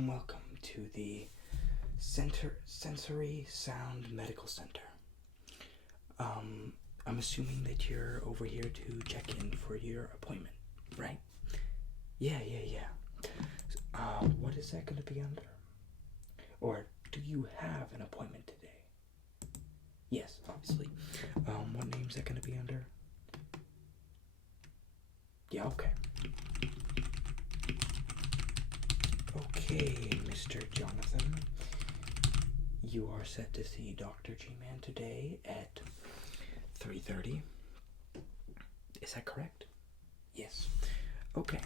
welcome to the Sensory Sound Medical Center. I'm assuming that you're over here to check in for your appointment, right? Yeah. What is that going to be under? Or do you have an appointment today? Yes, obviously. What name is that going to be under? Yeah, okay. Okay, Mr. Jonathan. You are set to see Dr. G-Man today at 3:30. Is that correct? Yes. Okay.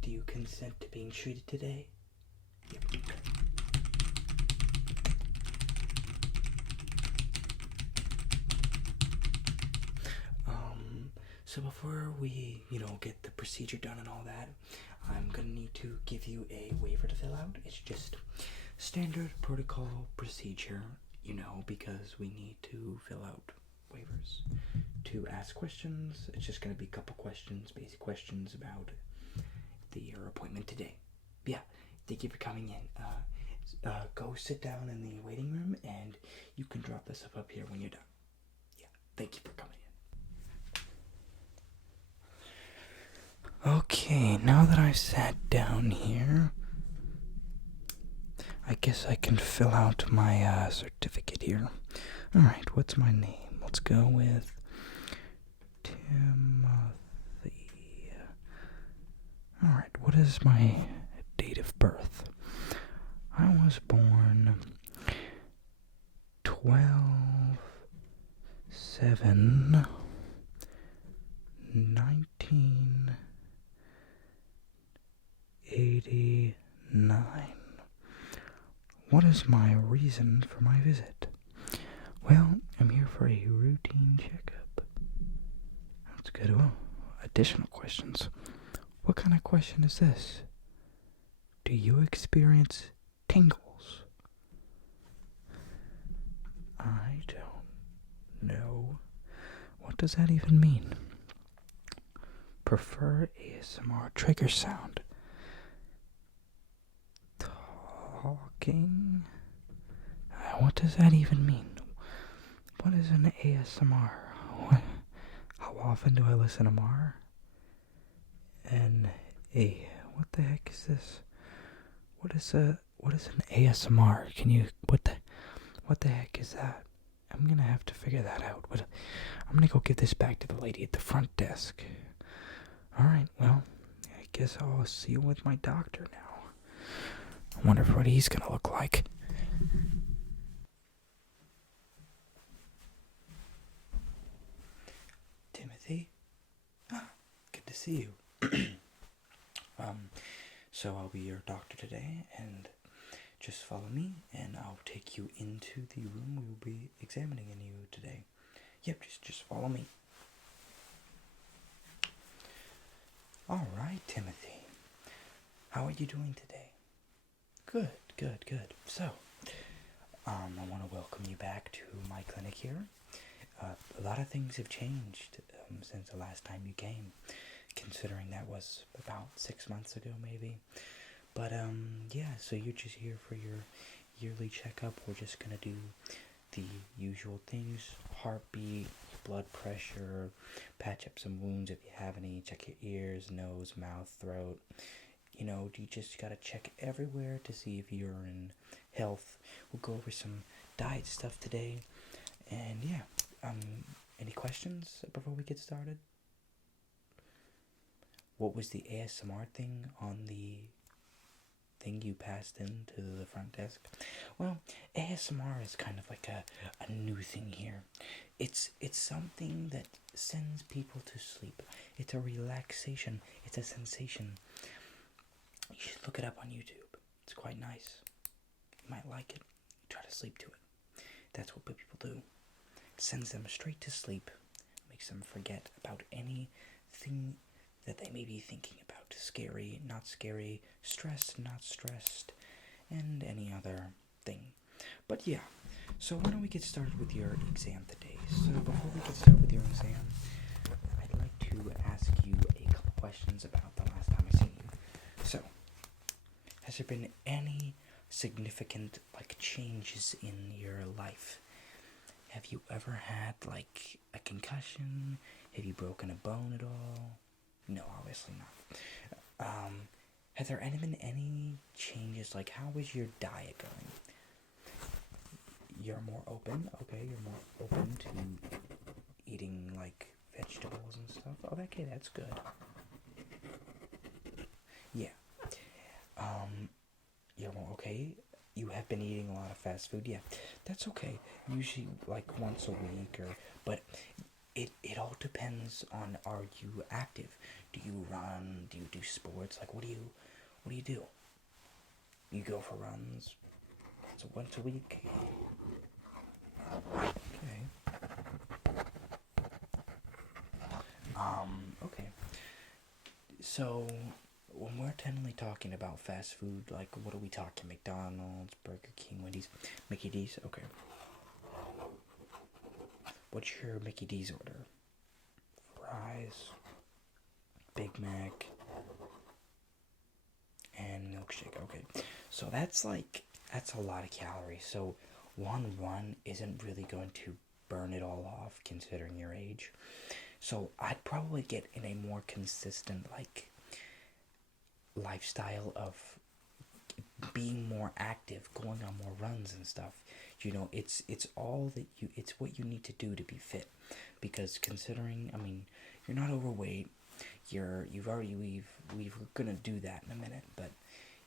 Do you consent to being treated today? Yep. Okay. So before we, get the procedure done and all that, I'm gonna need to give you a waiver to fill out. It's just standard protocol procedure, because we need to fill out waivers to ask questions. It's just gonna be a couple questions, basic questions about your appointment today. Yeah, thank you for coming in. Go sit down in the waiting room, and you can drop this stuff up here when you're done. Yeah, thank you for coming in. Okay, now that I've sat down here, I guess I can fill out my certificate here. Alright, what's my name? Let's go with Timothy. Alright, what is my date of birth? I was born 12/7/1989. What is my reason for my visit? Well, I'm here for a routine checkup. That's good. Well, additional questions. What kind of question is this? Do you experience tingles? I don't know. What does that even mean? Prefer ASMR trigger sound. Talking? What does that even mean? What is an ASMR? How often do I listen to MR? What the heck is this? What is an ASMR? What the heck is that? I'm gonna have to figure that out. I'm gonna go give this back to the lady at the front desk. Alright, well, I guess I'll see you with my doctor now. I wonder what he's gonna look like. Timothy? Good to see you. So I'll be your doctor today, and just follow me, and I'll take you into the room we will be examining you today. Yep, just follow me. Alright, Timothy. How are you doing today? Good. So, I want to welcome you back to my clinic here. A lot of things have changed since the last time you came, considering that was about 6 months ago, maybe. But, so you're just here for your yearly checkup. We're just going to do the usual things: heartbeat, blood pressure, patch up some wounds if you have any, check your ears, nose, mouth, throat. You just got to check everywhere to see if you're in health. We'll go over some diet stuff today. And, any questions before we get started? What was the ASMR thing on the thing you passed into the front desk? Well, ASMR is kind of like a new thing here. It's something that sends people to sleep. It's a relaxation. It's a sensation. You should look it up on YouTube. It's quite nice. You might like it. Try to sleep to it. That's what people do. It sends them straight to sleep. Makes them forget about anything that they may be thinking about. Scary, not scary, stressed, not stressed, and any other thing. But So why don't we get started with your exam today? So before we get started with your exam, I'd like to ask you a couple questions about the last time I seen you. So, has there been any significant changes in your life? Have you ever had a concussion? Have you broken a bone at all? No, obviously not. Has there been any changes? How is your diet going? You're more open. Okay, you're more open to eating vegetables and stuff. Oh, okay, that's good. Yeah. You're more okay. You have been eating a lot of fast food. Yeah, that's okay. Usually once a week, but it all depends on, are you active? Do you run? Do you do sports? What do you do? You go for runs? So once a week? Okay. Okay. So, when we're generally talking about fast food, what are we talking? McDonald's, Burger King, Wendy's, Mickey D's? Okay. What's your Mickey D's order? Fries, Big Mac, and milkshake. Okay. So that's a lot of calories. So one run isn't really going to burn it all off considering your age. So I'd probably get in a more consistent lifestyle of being more active, going on more runs and stuff. It's all that it's what you need to do to be fit. Because considering, you're not overweight. We're gonna do that in a minute, but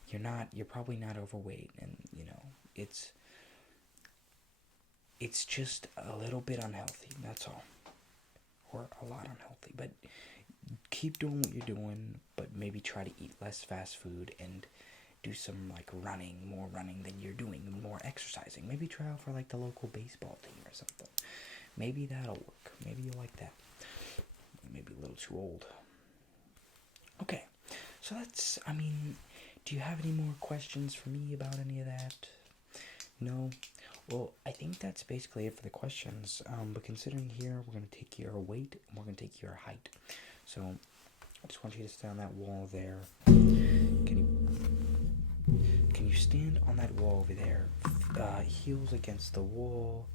you're probably not overweight, and it's just a little bit unhealthy, that's all. Or a lot unhealthy, but keep doing what you're doing, but maybe try to eat less fast food and do some more running than you're doing, more exercising. Maybe try out for the local baseball team or something. Maybe that'll work. Maybe you'll like that. Maybe a little too old. Okay, so that's, do you have any more questions for me about any of that? No? Well, I think that's basically it for the questions. But considering here, we're going to take your weight and we're going to take your height. So, I just want you to stand on that wall there. Can you stand on that wall over there? Heels against the wall.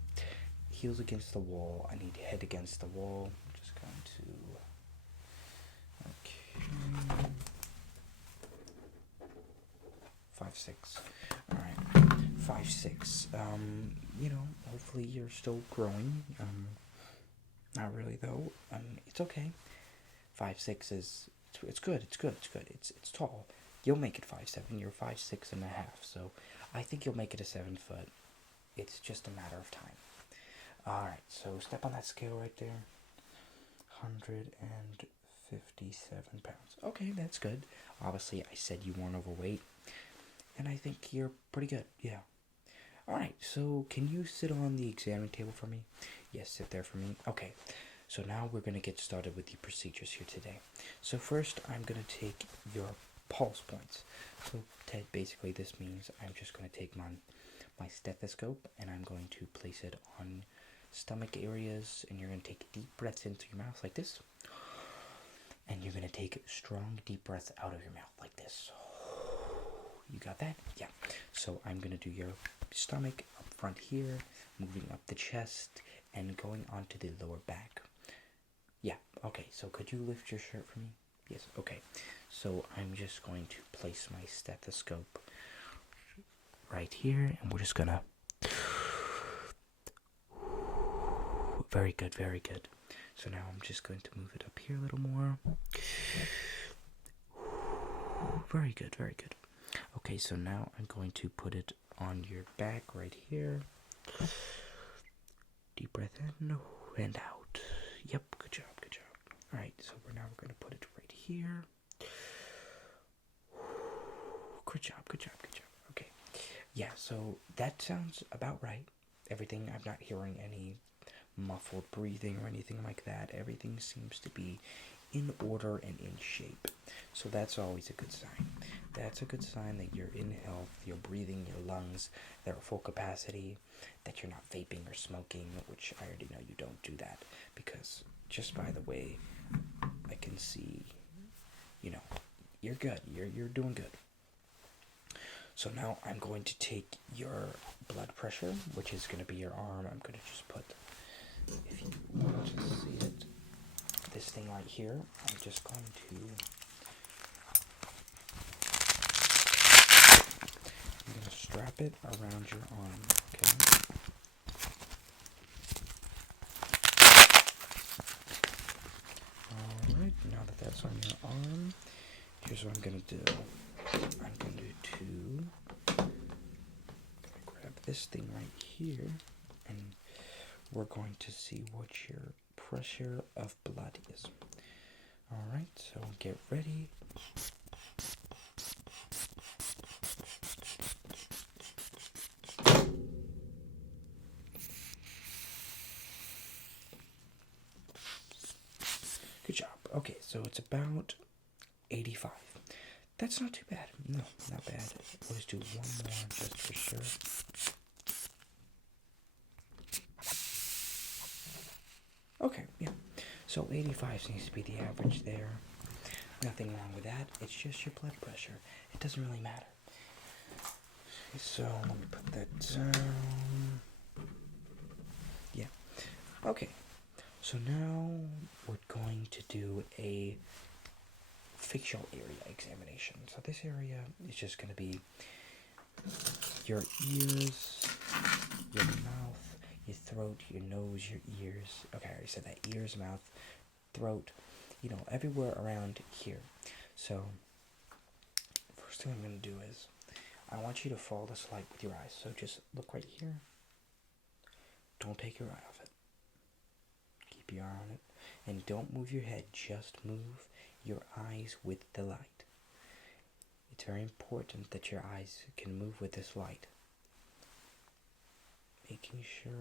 Heels against the wall. I need head against the wall. I'm just going to... Okay. 5'6". Alright. 5'6". Hopefully you're still growing. Not really though. It's okay. 5'6" is... It's good. It's tall. You'll make it 5'7". You're 5'6" and a half. So I think you'll make it a 7 foot. It's just a matter of time. Alright, so step on that scale right there. 157 pounds. Okay, that's good. Obviously, I said you weren't overweight. And I think you're pretty good, yeah. Alright, so can you sit on the examining table for me? Yes, sit there for me. Okay, so now we're going to get started with the procedures here today. So first, I'm going to take your pulse points. So Ted, basically this means I'm just going to take my stethoscope and I'm going to place it on stomach areas, and you're going to take deep breaths into your mouth like this, and you're going to take strong deep breaths out of your mouth like this. You got that? Yeah. So I'm going to do your stomach up front here, moving up the chest and going onto the lower back. Yeah, okay, so could you lift your shirt for me? Yes, okay. So I'm just going to place my stethoscope right here, and we're just going to... Very good, very good. So now I'm just going to move it up here a little more. Very good, very good. Okay, so now I'm going to put it on your back right here. Deep breath in and out. Yep, good job, good job. Alright, so we're going to put it right here. Good job, good job, good job. Okay. Yeah, so that sounds about right. Everything, I'm not hearing any muffled breathing or anything like that. Everything seems to be in order and in shape. So that's always a good sign. That's a good sign that you're in health, you're breathing, your lungs, they're at full capacity, that you're not vaping or smoking, which I already know you don't do that, because just by the way I can see, you're good. You're doing good. So now I'm going to take your blood pressure, which is going to be your arm. I'm going to just put, if you want to see it, this thing right here. I'm just going to, strap it around your arm, okay? Alright, now that that's on your arm, here's what I'm going to do. I'm going to grab this thing right here, and we're going to see what your pressure of blood is. Alright, so get ready. Good job. Okay, so it's about 85. That's not too bad. No, not bad. We'll just do one more just for sure. Okay, yeah. So 85 seems to be the average there. Nothing wrong with that. It's just your blood pressure. It doesn't really matter. So let me put that down. Yeah. Okay. So now we're going to do a facial area examination. So this area is just going to be your ears, your mouth, your throat, your nose, your ears. Okay, I already said that. Ears, mouth, throat, everywhere around here. So first thing I'm going to do is I want you to follow this light with your eyes. So just look right here. Don't take your eye off it. Keep your eye on it. And don't move your head. Just move your eyes with the light. It's very important that your eyes can move with this light. Making sure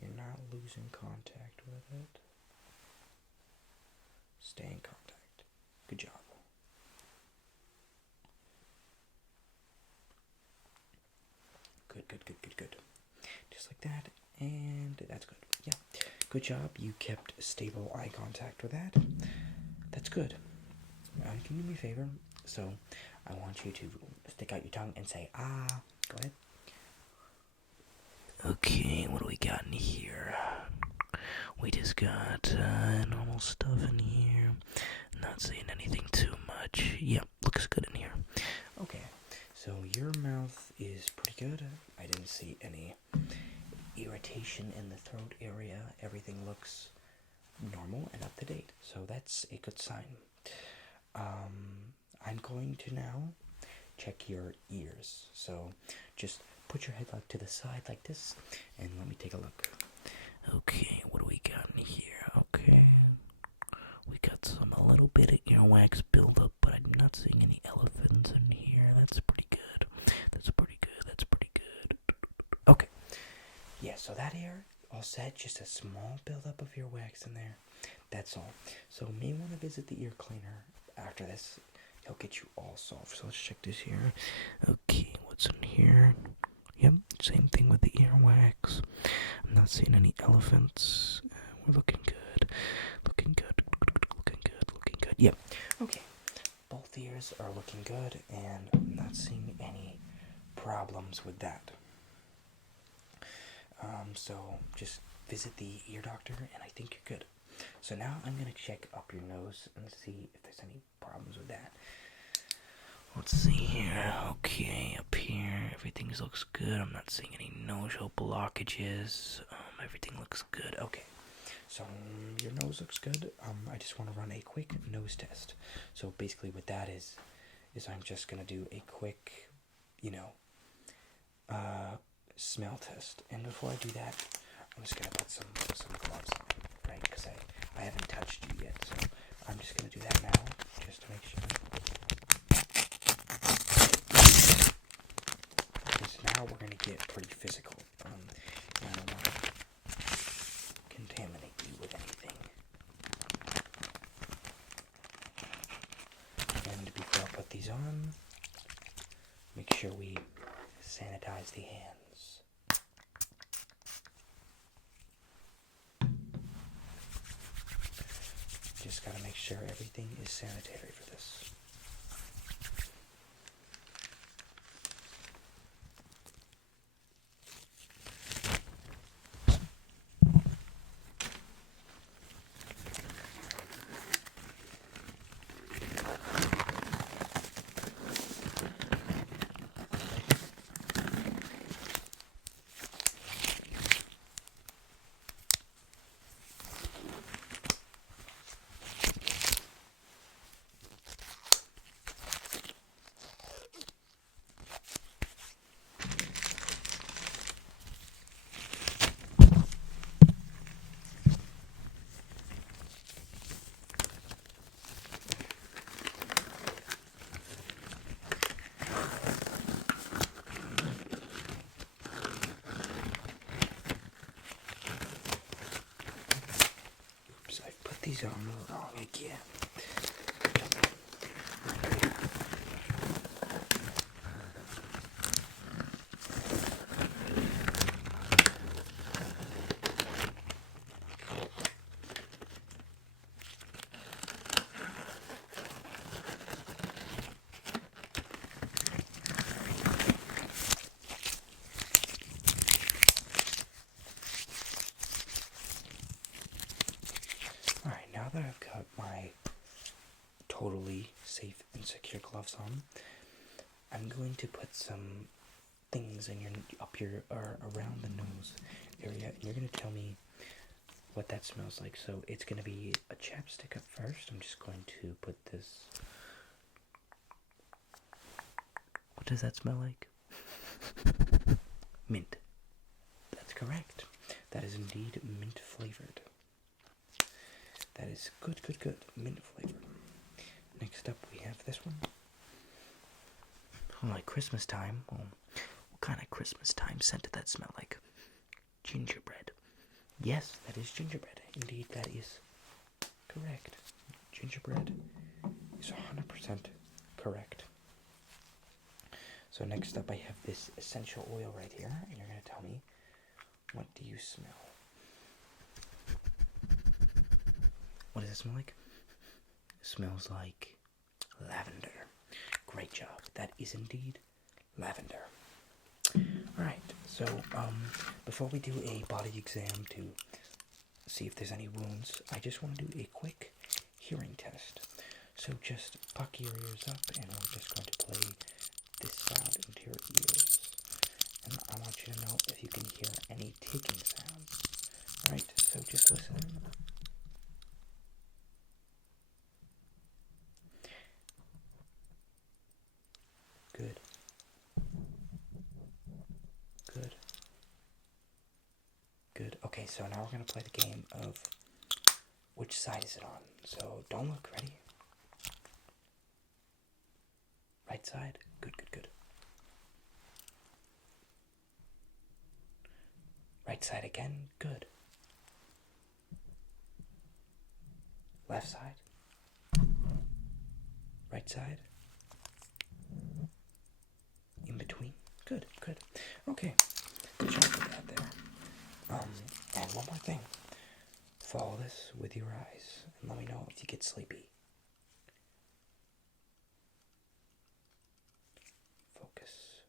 you're not losing contact with it. Stay in contact. Good job. Good. Just like that, and that's good. Yeah, good job. You kept stable eye contact with that. That's good. Can you do me a favor? So, I want you to stick out your tongue and say, ah. Go ahead. Okay, what do we got in here? We just got normal stuff in here. Not saying anything too much. Yep, looks good in here. Okay, so your mouth is pretty good. I didn't see any irritation in the throat area. Everything looks normal and up to date, so that's a good sign. I'm going to now check your ears. So just put your head like to the side like this, and let me take a look. Okay, what do we got in here? Okay, we got a little bit of earwax buildup, but I'm not seeing any elephants in here. That's pretty good. Okay, yeah, so that ear, all set, just a small buildup of earwax in there. That's all. So may want to visit the ear cleaner after this. He'll get you all solved. So let's check this here. Okay, what's in here? Yep, same thing with the earwax. I'm not seeing any elephants. We're looking good. Looking good. Yep. Okay. Both ears are looking good, and I'm not seeing any problems with that. So just visit the ear doctor, and I think you're good. So now I'm going to check up your nose and see if there's any problems with that. Let's see here. Okay, up here, everything looks good. I'm not seeing any no-show blockages. Everything looks good. Okay, so your nose looks good. I just want to run a quick nose test. So basically what that is I'm just going to do a quick, smell test. And before I do that, I'm just going to put some gloves on, right? Because I haven't touched you yet, so I'm just going to do that now, just to make sure. Because now we're going to get pretty physical. I don't want to contaminate you with anything. these on. Make sure we sanitize the hands. Just gotta make sure everything is sanitary for this. These are wrong again. Alright, now that I've got my totally safe and secure gloves on, I'm going to put some things in or around the nose area, and you're going to tell me what that smells like. So it's going to be a chapstick up first. I'm just going to put this. What does that smell like? Mint. That's correct. That is indeed mint flavored. That is good. Mint flavor. Next up, we have this one. Oh, like Christmas time. Well, what kind of Christmas time scent did that smell like? Gingerbread. Yes, that is gingerbread. Indeed, that is correct. Gingerbread is 100% correct. So next up, I have this essential oil right here, and you're going to tell me, what do you smell? What does it smell like? It smells like lavender. Great job. That is indeed lavender. Alright, so before we do a body exam to see if there's any wounds, I just want to do a quick hearing test. So just puck your ears up, and we're just going to play this sound into your ears. And I want you to know if you can hear any ticking sounds. Alright, so just listen. Good. Good. Okay, so now we're going to play the game of which side is it on. So don't look. Ready? Right side? Good. Right side again? Good. Left side? Right side? In between? Good. Okay. Good job with that there. And one more thing. Follow this with your eyes and let me know if you get sleepy. Focus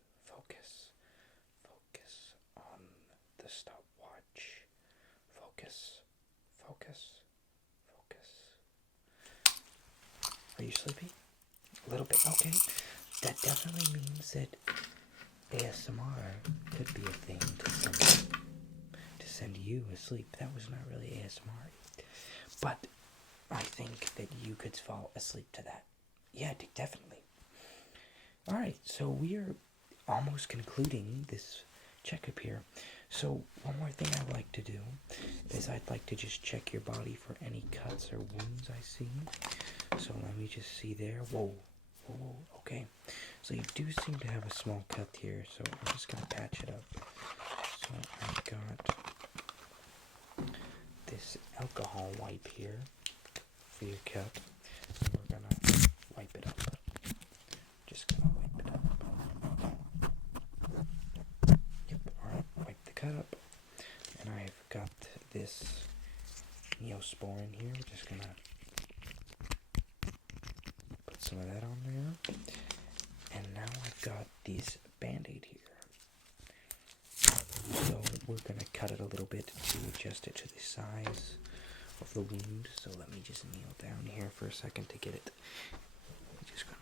on the stopwatch. Focus. Are you sleepy? A little bit. Okay. That definitely means that ASMR could be a thing to send you asleep. That was not really ASMR. But I think that you could fall asleep to that. Yeah, definitely. Alright, so we're almost concluding this checkup here. So one more thing I'd like to do is I'd like to just check your body for any cuts or wounds I see. So let me just see there. Whoa, okay. So you do seem to have a small cut here, so I'm just going to patch it up. So I've got this alcohol wipe here for your cut. So we're going to wipe it up. this Neosporin here. We're just gonna put some of that on there. And now I've got this Band-Aid here. So we're gonna cut it a little bit to adjust it to the size of the wound. So let me just kneel down here for a second to get it. I'm just gonna.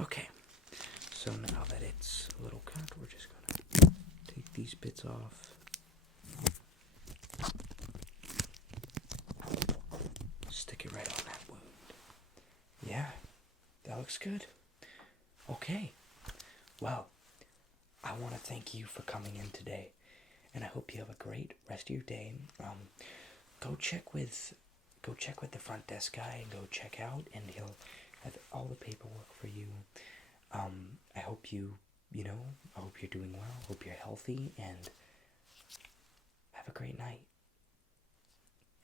Okay, so now that it's a little cut, we're just gonna take these bits off. Stick it right on that wound. Yeah, that looks good. Okay, well, I want to thank you for coming in today, and I hope you have a great rest of your day. Go check with the front desk guy and go check out, and he'll have all the paperwork for you. I hope I hope you're doing well, hope you're healthy, and have a great night.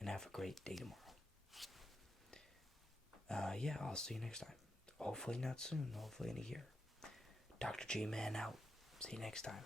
And have a great day tomorrow. Yeah, I'll see you next time. Hopefully not soon, hopefully in a year. Dr. J-Man out. See you next time.